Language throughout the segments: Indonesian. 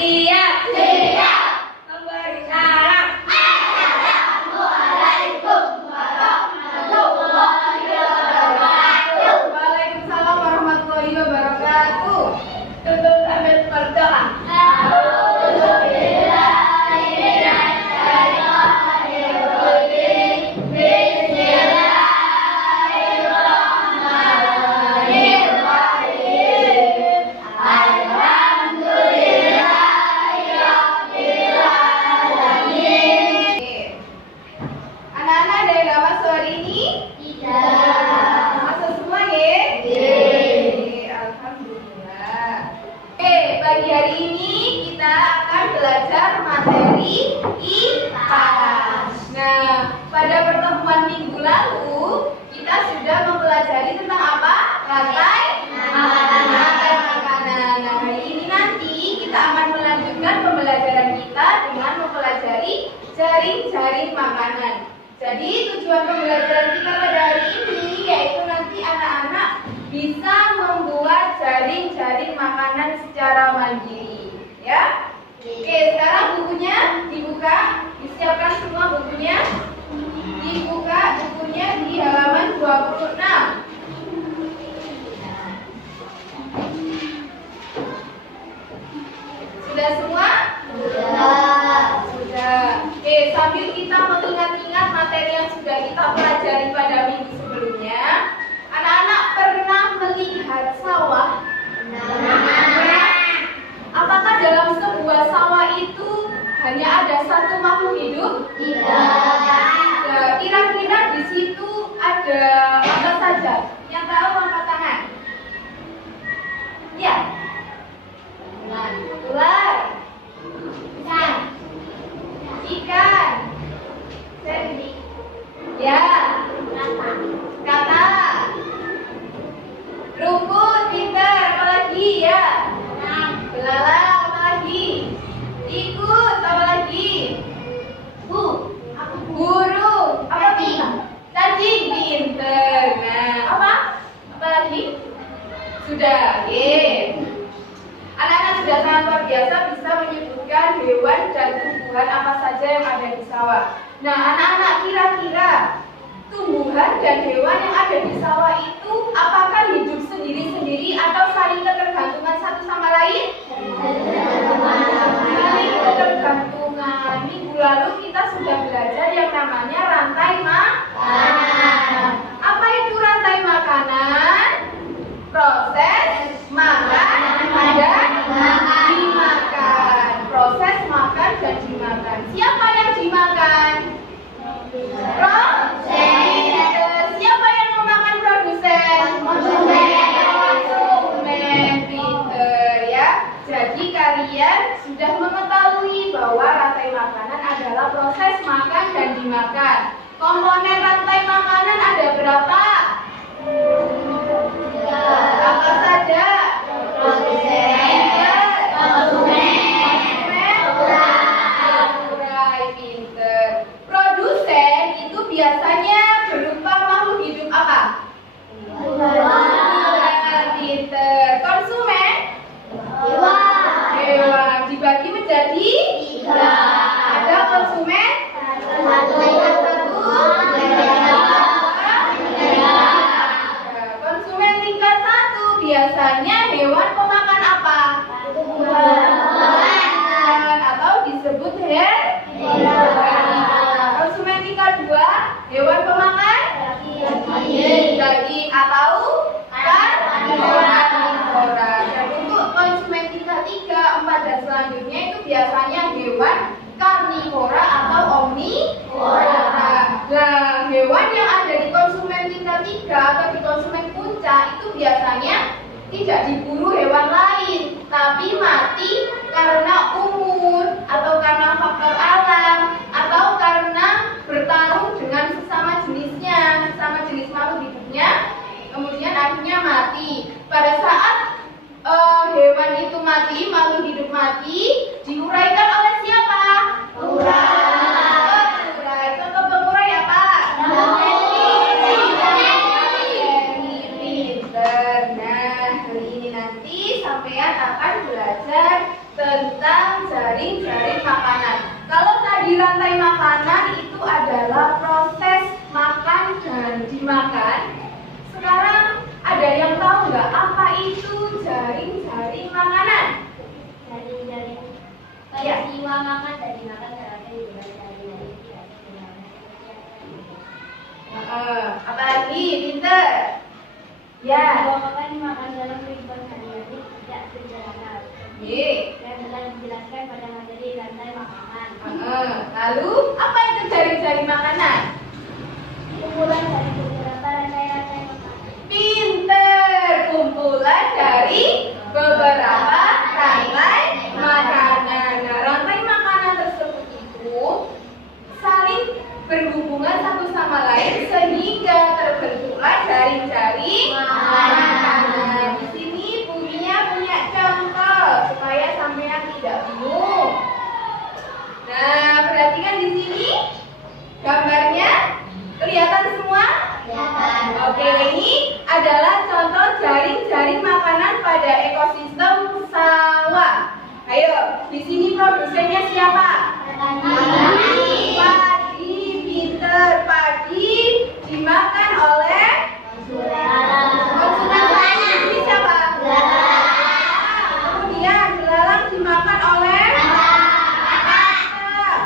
Siap. Siap. Memberi salam. Assalamualaikum warahmatullahi wabarakatuh. Waalaikumsalam warahmatullahi wabarakatuh. Tutup sambil berdoa. Anak-anak ada yang gak masuk hari ini? Masuk semua ya? Alhamdulillah. Oke, pagi hari ini kita akan belajar materi IPA. Nah, pada pertemuan minggu lalu kita sudah mempelajari tentang apa? Rantai makanan. Nah, hari ini nanti kita akan melanjutkan pembelajaran kita dengan mempelajari jaring-jaring makanan. Jadi tujuan pembelajaran kita pada hari ini yaitu nanti anak-anak bisa membuat jaring-jaring makanan secara mandiri, ya. Oke, sekarang bukunya dibuka, disiapkan semua bukunya. Dibuka bukunya di halaman 26. Sudah semua? Sudah. Oke, sambil kita mengingat-ingat materi yang sudah kita pelajari pada minggu sebelumnya, anak-anak pernah melihat sawah? Apakah dalam sebuah sawah itu hanya ada satu makhluk hidup? Tidak. Kira-kira di situ ada apa saja? Yang tahu angkat tangan. Ya. Ular. Ikan. Ya. Kata. Rumput, pintar, apa lagi ya? Belalang, apa lagi? Tikus, apa lagi? Burung, apa lagi? Cacing, pintar. Nah, apa? Apa lagi? Sudah, anak-anak sudah sangat luar biasa bisa menyebutkan hewan dan tumbuhan apa saja yang ada di sawah. Nah, anak-anak kira-kira tumbuhan dan hewan yang ada di sawah itu apakah hidup sendiri-sendiri atau saling ketergantungan satu sama lain? Saling ketergantungan. Minggu lalu kita sudah belajar yang namanya rantai makanan. Apa itu rantai makanan? Proses makan dan dimakan. Proses makan dan dimakan. Siapa yang dimakan? Siapa yang memakan produsen? Konsumen, pinter ya. Jadi kalian sudah mengetahui bahwa rantai makanan adalah proses makan dan dimakan. Komponen rantai makanan ada berapa? Apa saja? Pinter. Produsen itu biasanya berupa makhluk hidup apa? Pinter. Konsumen? Hewan. Dibagi menjadi 3. Ada konsumen? Konsumen tingkat 1 biasanya hewan pemakan apa? Atau disebut konsumen tingkat 2 hewan pemakan daging atau karnivora. Dan untuk konsumen tingkat 3, 4 dan selanjutnya itu biasanya hewan karnivora atau omnivora. Nah, hewan yang ada di konsumen tingkat 3 atau di konsumen puncak itu biasanya tidak diburu hewan lain, tapi mati karena umur atau karena faktor alam atau karena bertarung dengan sesama jenisnya, sesama jenis makhluk hidupnya, kemudian akhirnya mati. Pada saat hewan itu mati, makhluk hidup mati, diuraikan oleh siapa? Pengurai. Contoh pengurai apa? Pinter. Nah, hari ini nanti sampean akan belajar tentang jaring-jaring makanan. Kalau tadi rantai makanan itu adalah proses makan dan dimakan. Sekarang ada yang tahu nggak apa itu jaring-jaring makanan? Jaring-jaring Ya. peristiwa makan dan dimakan berarti juga jaring-jaring. Apa lagi? Pinter. Ya. Makan dimakan dalam kehidupan sehari-hari tidak sederhana. Dan telah dijelaskan pada materi rantai makanan. Lalu apa itu jaring-jaring makanan? Kumpulan dari beberapa rantai-rantai makanan. Pinter. Kumpulan dari beberapa rantai makanan. Nah, rantai makanan tersebut itu saling berhubungan satu sama lain sehingga terbentuklah jaring-jaring makanan. Di sini punya contoh supaya sampean tidak bingung. Nah, perhatikan di sini gambarnya kelihatan semua? Oke, ini adalah contoh jaring-jaring makanan pada ekosistem sawah. Ayo, di sini produsennya siapa? Padi. Pinter. Padi dimakan oleh konsumen sawah. Ini siapa? Kemudian belalang dimakan oleh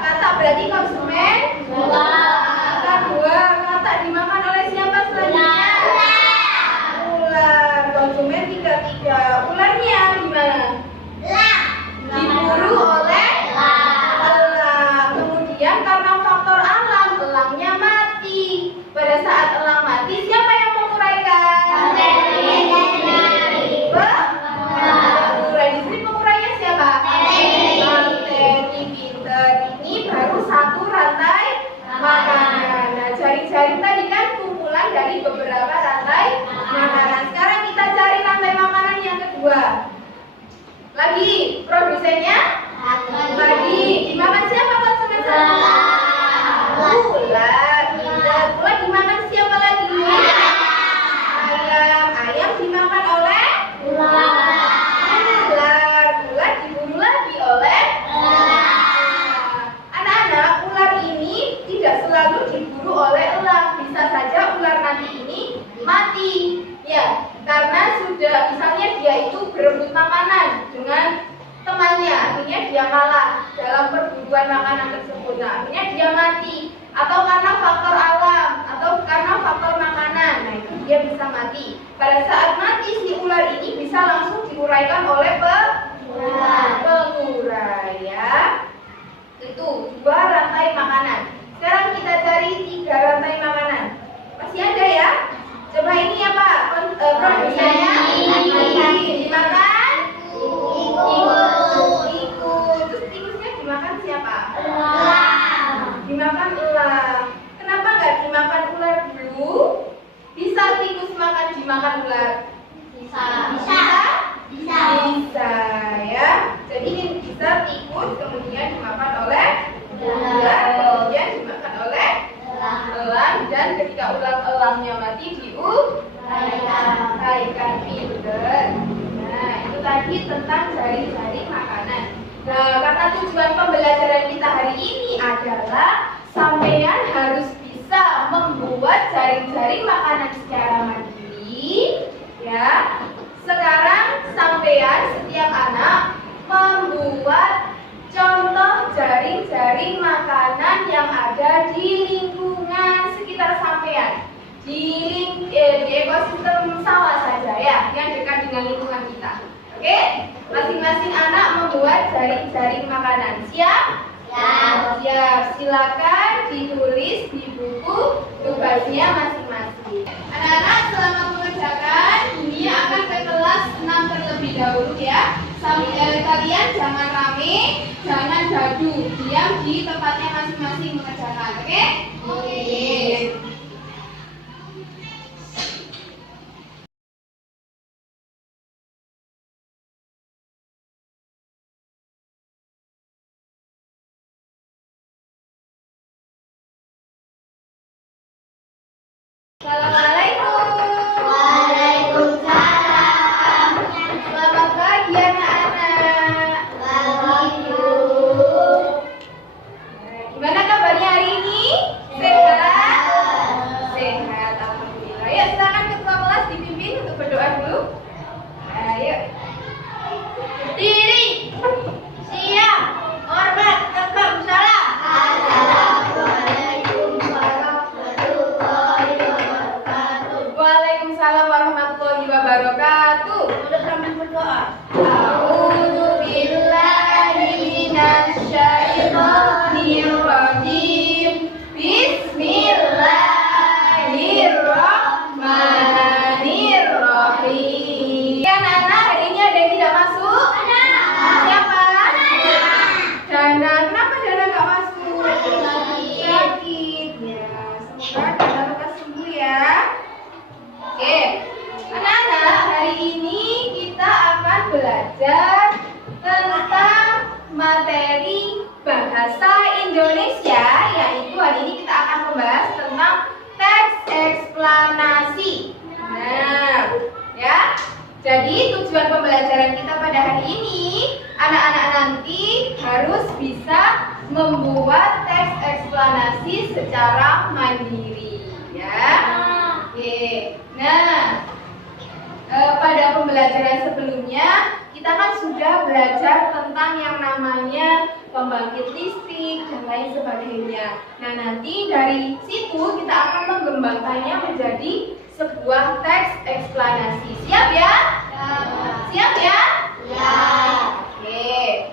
kata berarti konsumen. Kata buah. Kata dimakan oleh siapa selanjutnya? Ular. Konsumen tiga. Ularnya gimana? Diburu oleh elang. Kemudian karena faktor alam, elangnya mati. Pada saat elang mati, siapa yang menguraikan? Pengurai. Di sini pengurainya siapa? Bakteri. Pinter. Ini baru satu rantai makanan. Nah, jaring-jaring tadi kan kumpulan dari beberapa rantai makanan. Sekarang kita cari rantai makanan yang kedua. Lagi, produsennya? Lagi, dimakan siapa konsumen sawah? Ular. Pinter. Ular dimakan siapa lagi? Ayam. Ayam dimakan oleh? Ular. Ular diburu lagi oleh? Anak-anak, ular ini tidak selalu diburu oleh elang. Bisa saja ular nanti ini mati. Ya, karena sudah misalnya dia itu berebut makanan dengan temannya, akhirnya dia kalah dalam perburuan makanan tersebut. Nah, akhirnya dia mati, atau karena faktor alam, atau karena faktor makanan. Nah, itu dia bisa mati. Pada saat mati si ular ini bisa langsung diuraikan oleh pengurai, ya. Itu dua rantai makanan. Sekarang kita cari tiga rantai makanan. Masih ada ya? Coba ini apa? Produsennya dimakan tikus. Terus tikusnya dimakan siapa? Dimakan elang. Kenapa nggak dimakan ular dulu? Bisa tikus dimakan ular? Bisa ya. Jadi ini bisa tikus kemudian dimakan oleh ular, kemudian dimakan oleh elang, dan ketika elangnya mati diuraikan. Pinter. Nah, itu tadi tentang jaring-jaring makanan. Nah, karena tujuan pembelajaran kita hari ini adalah sampean harus bisa membuat jaring-jaring makanan secara mandiri, ya. Sekarang sampean setiap anak membuat contoh jaring-jaring makanan yang ada di lingkungan sekitar sampean. Di ekosistem sawah saja ya, yang dekat dengan lingkungan kita. Oke? Masing-masing anak membuat jaring-jaring makanan. Siap? Siap. Silakan ditulis di buku tugasnya masing-masing. Anak-anak selamat mengerjakan. Ini akan ke kelas 6 terlebih dahulu ya. Kalian jangan rame, jangan gaduh. Diam di tempatnya masing-masing mengerjakan. Oke? Oke. Assalamualaikum. Waalaikumsalam. Selamat pagi anak-anak. Waalaikumsalam. Jadi tujuan pembelajaran kita pada hari ini, anak-anak nanti harus bisa membuat teks eksplanasi secara mandiri, ya. Oke. Nah, pada pembelajaran sebelumnya kita kan sudah belajar tentang yang namanya pembangkit listrik dan lain sebagainya. Nah, nanti dari situ kita akan mengembangkannya menjadi sebuah teks eksplanasi. Siap ya? Siap ya? Ya. Oke.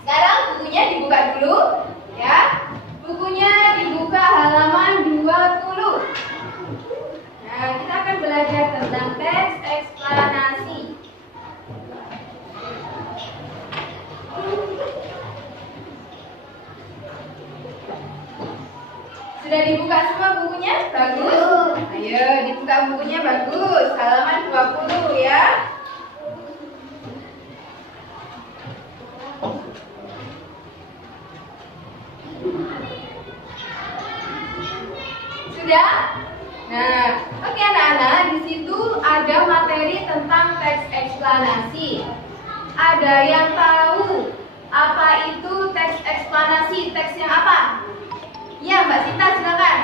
Sekarang bukunya dibuka dulu, ya. Bukunya dibuka halaman 20. Nah, kita akan belajar tentang teks eksplanasi. Sudah dibuka semua bukunya? Bagus. Ayo, dibuka bukunya bagus. Halaman 20 ya. Sudah? Nah, oke anak-anak, di situ ada materi tentang teks eksplanasi. Ada yang tahu apa itu teks eksplanasi? Teks yang apa? Ya, Mbak Sita, silakan.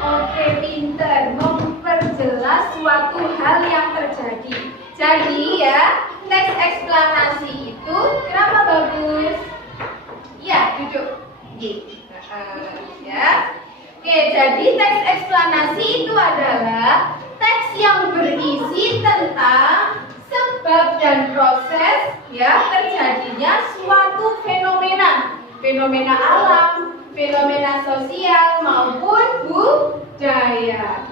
Oke, pinter. Memperjelas suatu hal yang terjadi. Jadi ya, teks eksplanasi itu kenapa bagus? Ya, duduk. Ya. Oke, jadi teks eksplanasi itu adalah teks yang berisi tentang sebab dan proses ya terjadinya suatu fenomena alam, fenomena sosial maupun budaya.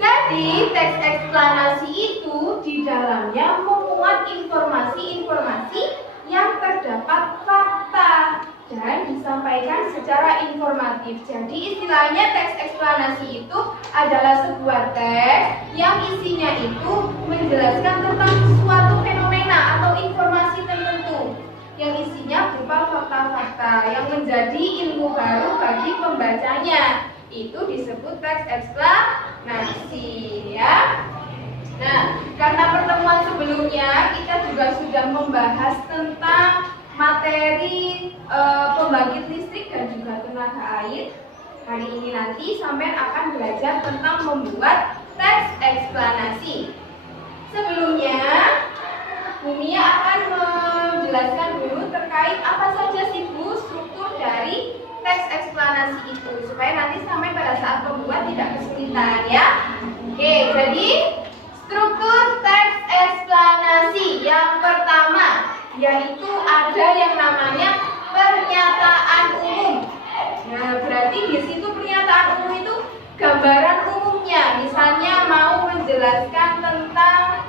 Jadi teks eksplanasi itu di dalamnya memuat informasi-informasi yang terdapat fakta dan disampaikan secara informatif. Jadi istilahnya teks eksplanasi itu adalah sebuah teks yang isinya itu menjelaskan tentang suatu fenomena atau informasi tertentu yang isinya berupa fakta-fakta yang menjadi ilmu baru bagi pembacanya. Itu disebut teks eksplanasi ya. Nah, karena pertemuan sebelumnya kita juga sudah membahas tentang materi pembangkit listrik dan juga tenaga air. Hari ini nanti sampai akan belajar tentang membuat teks eksplanasi. Sebelumnya, Bu Mia akan menjelaskan dulu terkait apa saja sih Bu struktur dari teks eksplanasi itu, supaya nanti sampai pada saat pembuat tidak kesulitan ya. Oke, jadi struktur teks eksplanasi yang pertama yaitu ada yang namanya pernyataan umum. Nah, berarti di situ pernyataan umum itu gambaran umumnya. Misalnya mau menjelaskan tentang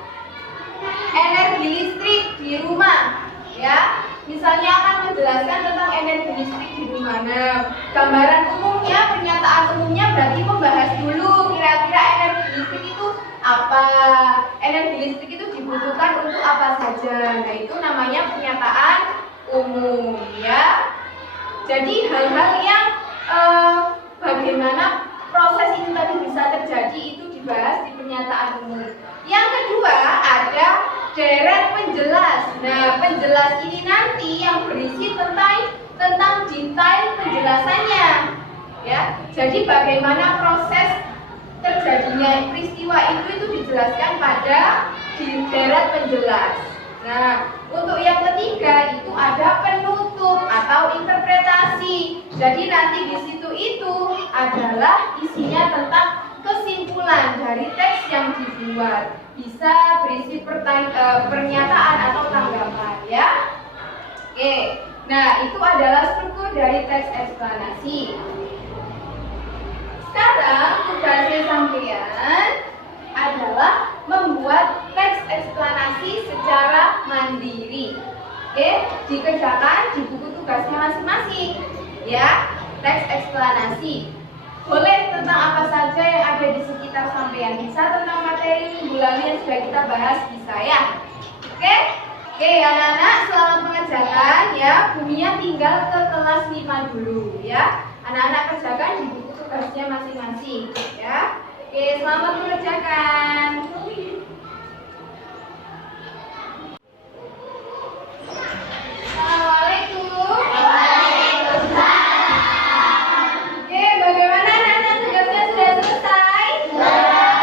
energi listrik di rumah, ya. Misalnya akan menjelaskan tentang energi listrik di rumah. Nah, gambaran umumnya, pernyataan umumnya berarti membahas dulu kira-kira energi listrik itu apa, energi listrik itu dibutuhkan untuk apa saja. Nah, itu namanya pernyataan umum ya. Jadi hal-hal yang bagaimana proses ini tadi bisa terjadi itu dibahas di pernyataan umum. Yang kedua ada deret penjelas. Nah, penjelas ini nanti yang berisi tentang detail penjelasannya ya. Jadi bagaimana proses terjadinya peristiwa itu dijelaskan pada di deret penjelas. Nah, untuk yang ketiga itu ada penutup atau interpretasi. Jadi nanti di situ itu adalah isinya tentang kesimpulan dari teks yang dibuat. Bisa berisi pernyataan atau tanggapan ya. Oke. Nah, itu adalah struktur dari teks eksplanasi. Sekarang tugasnya sampean adalah membuat teks eksplanasi secara mandiri. Oke, dikerjakan di buku tugasnya masing-masing. Ya, teks eksplanasi. Boleh tentang apa saja yang ada di sekitar sampean. Bisa tentang materi minggu lalu yang sudah kita bahas, bisa ya. Oke? Oke, anak-anak, selamat mengerjakan ya. Bu Mia tinggal ke kelas 5 dulu ya. Anak-anak kerjakan di buku tugasnya masing-masing ya. Oke, selamat mengerjakan. Assalamualaikum. Oke, bagaimana anak-anak, tugasnya sudah selesai? Sudah.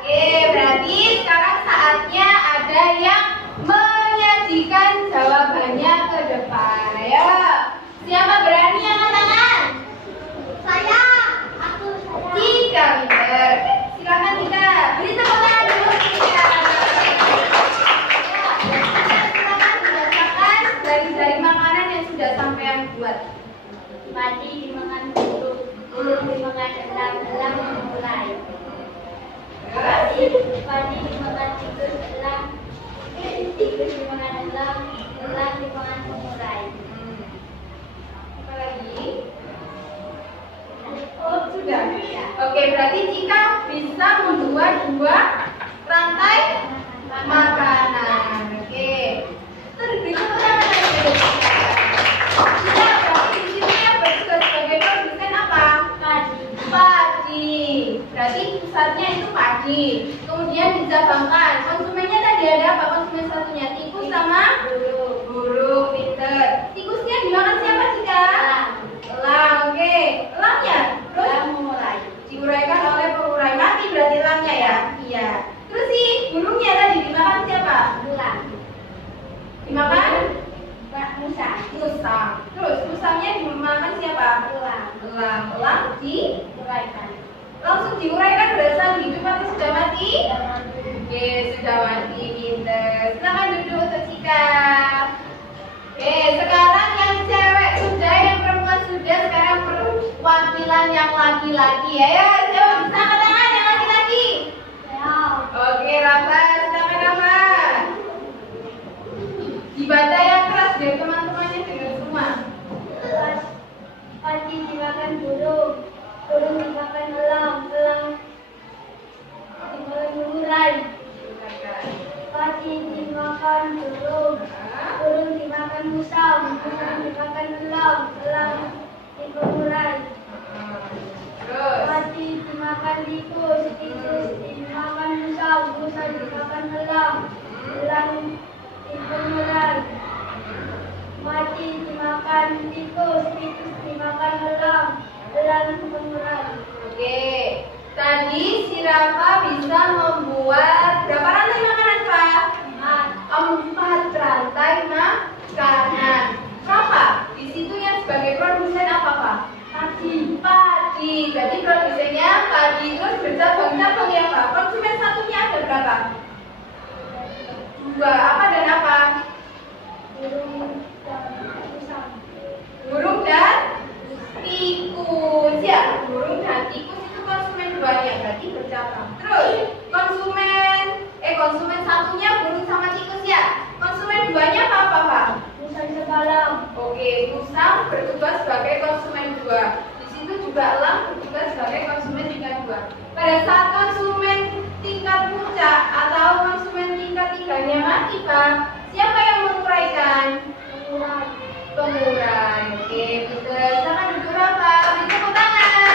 Oke, berarti sekarang saatnya ada yang menyajikan jawabannya ke depan. Ayo, siapa berani angkat tangan? Saya. Tika, pinter. Silakan Tika. Beri tepuk tangan dulu Tika. Ya, silakan dibacakan jari-jari makanan yang sudah sampean buat. Padi dimakan burung, burung dimakan elang, elang mulai. Padi dimakan tikus, elang, tikus dimakan elang, elang dimakan pengurai. Apa lagi? Oh, sudah. Oke, berarti Tika bisa membuat dua rantai makanan. Oke. Terus berikut apa lagi? Tika berarti di sini yang bertugas sebagai produsen apa? Padi. Padi. Berarti pusatnya itu padi. Kemudian dicabangkan. Konsumennya tadi ada apa? Konsumen satunya tikus sama Burung. burung, pinter. Tikusnya dimakan siapa Tika? Elang. Oke. Elangnya? Terus Elang mulai. diuraikan oleh pengurai mati berarti elangnya ya? Iya. Terus si burungnya tadi dimakan siapa? Elang. Dimakan Musang. musang. Terus musangnya dimakan siapa? Elang. Elang. Elang Uraikan. langsung diuraikan berdasarkan hidup atau sudah mati? Jangan Oke, sudah mati, pinter. Silakan duduk untuk Cika. Oke, sekarang yang cewek sudah, yang perempuan sudah, sekarang perwakilan yang laki-laki. Ayo, siapa bisa angkat tangan yang laki-laki? Oke, Rafa, silakan Rafa. Dibaca yang keras biar teman-temannya dengar semua. Padi dimakan burung, burung dimakan elang, elang dimakan urai. Padi dimakan burung, burung dimakan musang, musang dimakan elang, elang dimakan urai. Terus, Padi dimakan tikus, tikus dimakan musang, musang dimakan elang, elang dimakan urai. Mati dimakan tikus, tikus dimakan elang, elang pengurai. oke. Tadi si Rafa bisa membuat berapa rantai makanan, Pak? 4 rantai makanan. Rafa, di situ yang sebagai produsen apa, Pak? Padi. Padi. Jadi produsennya padi, terus bercabang-cabang ya, Pak. Konsumen satunya ada berapa? 2. Apa dan apa? Burung dan musang. Burung dan tikus ya. Burung dan tikus itu konsumen duanya, berarti bercabang. Terus konsumen satunya burung sama tikus ya. Konsumen duanya apa, Pak? Musang sebalang. Oke, musang bertugas sebagai konsumen 2. Di situ juga elang bertugas sebagai konsumen tingkat 2. Pada saat konsumen tingkat puncak atau konsumen tingkat 3-nya mati, Pak, siapa yang menguraikan? Pengurai. Pengurai. Oke, pinter. Silakan duduk Rafa. Beri tepuk tangan.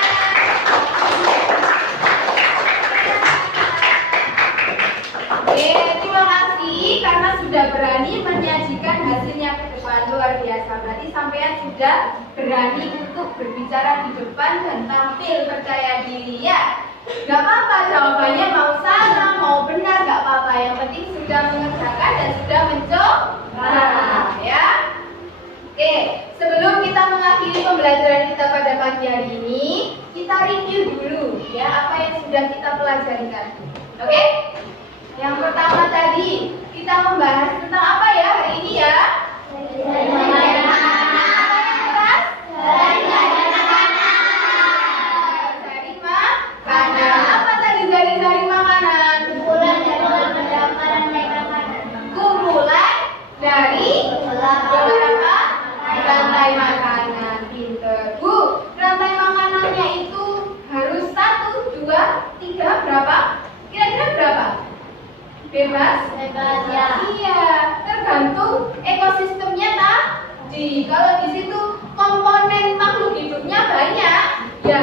Oke, terima kasih karena sudah berani menyajikan hasilnya ke depan. Luar biasa. Berarti sampean sudah berani untuk berbicara di depan dan tampil percaya diri ya. Gak apa-apa jawabannya mau salah, mau benar, gak apa-apa. Yang penting sudah mengerjakan dan sudah mencoba ya. Oke, sebelum kita mengakhiri pembelajaran kita pada pagi hari ini, kita review dulu ya apa yang sudah kita pelajari tadi. Oke? Yang pertama tadi kita membahas tentang apa ya hari ini ya? Jari makanan. Apa tadi jari-jari makanan? Kumpulan dari beberapa rantai makanan. Kumpulan dari beberapa rantai makanan. Pinter. Bu, rantai makanannya itu harus 1, 2, 3, berapa? Kira-kira berapa? Bebas? Bebas ya. Iya, tergantung ekosistemnya tadi. Kalau di situ komponen makhluk hidupnya banyak, Ya,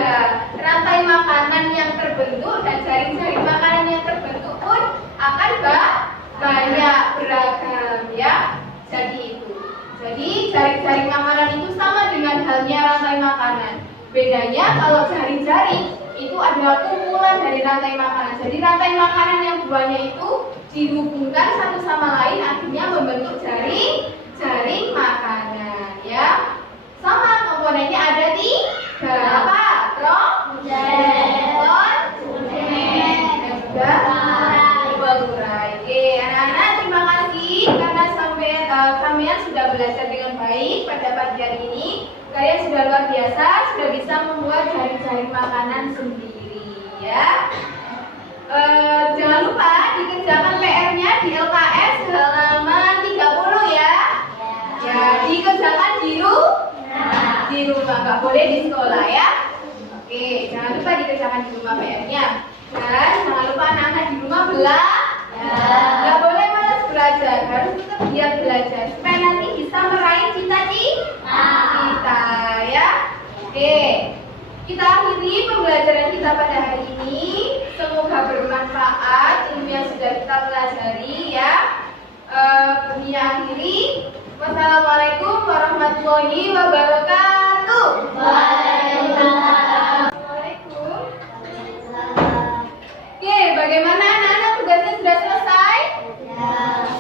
rantai makanan yang terbentuk dan jaring-jaring makanan yang terbentuk pun akan banyak beragam ya. Jadi itu. Jadi jaring-jaring makanan itu sama dengan halnya rantai makanan. Bedanya kalau jaring-jaring itu adalah kumpulan dari rantai makanan. Jadi rantai makanan yang duanya itu dihubungkan satu sama lain akhirnya membentuk jaring makanan ya. Sama komponennya ada tiga apa? Pengurai. Oke, anak-anak terima kasih karena kalian sudah belajar dengan baik pada pagi hari ini. Kalian sudah luar biasa, sudah bisa membuat jaring-jaring makanan sendiri ya. Jangan lupa dikerjakan PR-nya di LKS halaman 30 ya. Ya, dikerjakan di rumah, nggak boleh di sekolah ya. Oke, jangan lupa dikerjakan di rumah PR-nya. Dan jangan lupa anak-anak di rumah belajar. Nggak boleh malas belajar, harus tetap giat belajar supaya nanti bisa meraih cita-cita ya. Oke, kita akhiri pembelajaran kita pada hari ini. Semoga bermanfaat ilmu yang sudah kita pelajari ya. Kami akhiri. Wassalamualaikum warahmatullahi wabarakatuh. Waalaikumsalam. Oke, bagaimana anak-anak tugasnya sudah selesai?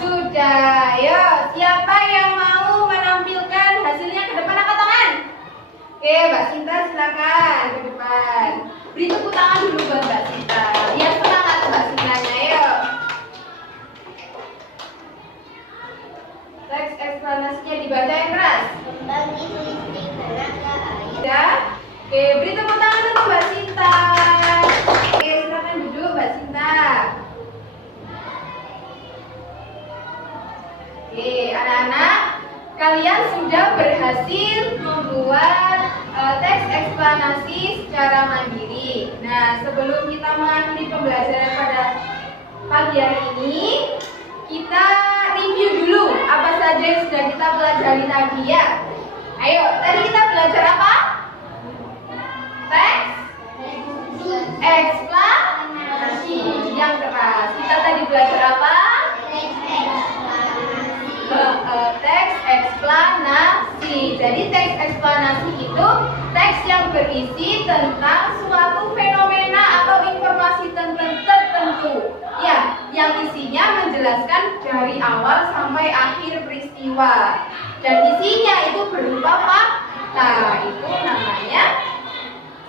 Sudah. Yo, siapa yang mau menampilkan hasilnya ke depan angkat tangan? Oke, Mbak Sinta silakan ke depan. Beri tepuk tangan dulu buat Mbak Sinta. Biar semangat Mbak Sintanya, yuk. Teks eksplanasinya dibaca yang keras. Membagi listrik tenaga air. Ya. Oke, beri tepuk tangan untuk Mbak Sinta. Oke, silakan duduk Mbak Sinta. Oke, anak-anak, kalian sudah berhasil membuat teks eksplanasi secara mandiri. Nah, sebelum kita mengakhiri pembelajaran pada pagi hari ini, kita review dulu apa saja yang sudah kita pelajari tadi ya. Ayo, tadi kita belajar apa? Teks eksplanasi yang keras. Kita tadi belajar apa? Teks eksplanasi. Jadi teks eksplanasi itu teks yang berisi tentang suatu fenomena atau informasi tertentu. Ya, yang isinya menjelaskan dari awal sampai akhir peristiwa. Dan isinya itu berupa fakta. Itu namanya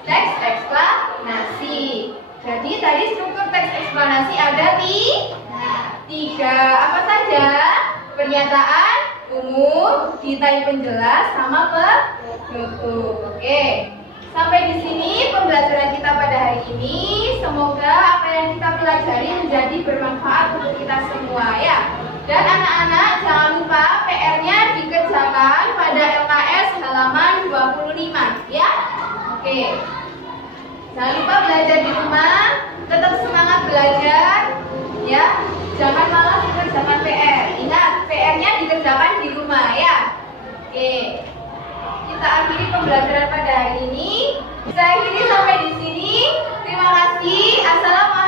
teks eksplanasi. Jadi tadi struktur teks eksplanasi ada tiga. Apa saja? Pernyataan umum, detail penjelas, sama penutup. Oke. Sampai di sini pembelajaran kita pada hari ini. Semoga apa yang kita pelajari menjadi bermanfaat untuk kita semua ya. Dan anak-anak jangan lupa PR-nya dikerjakan pada LKS halaman 25 ya. Oke. Jangan lupa belajar di rumah, tetap semangat belajar ya. Jangan malas mengerjakan PR. Ingat, PR-nya dikerjakan di rumah ya. Oke. Kita akhiri pembelajaran pada hari ini. Saya akhiri sampai di sini. Terima kasih. Assalamualaikum.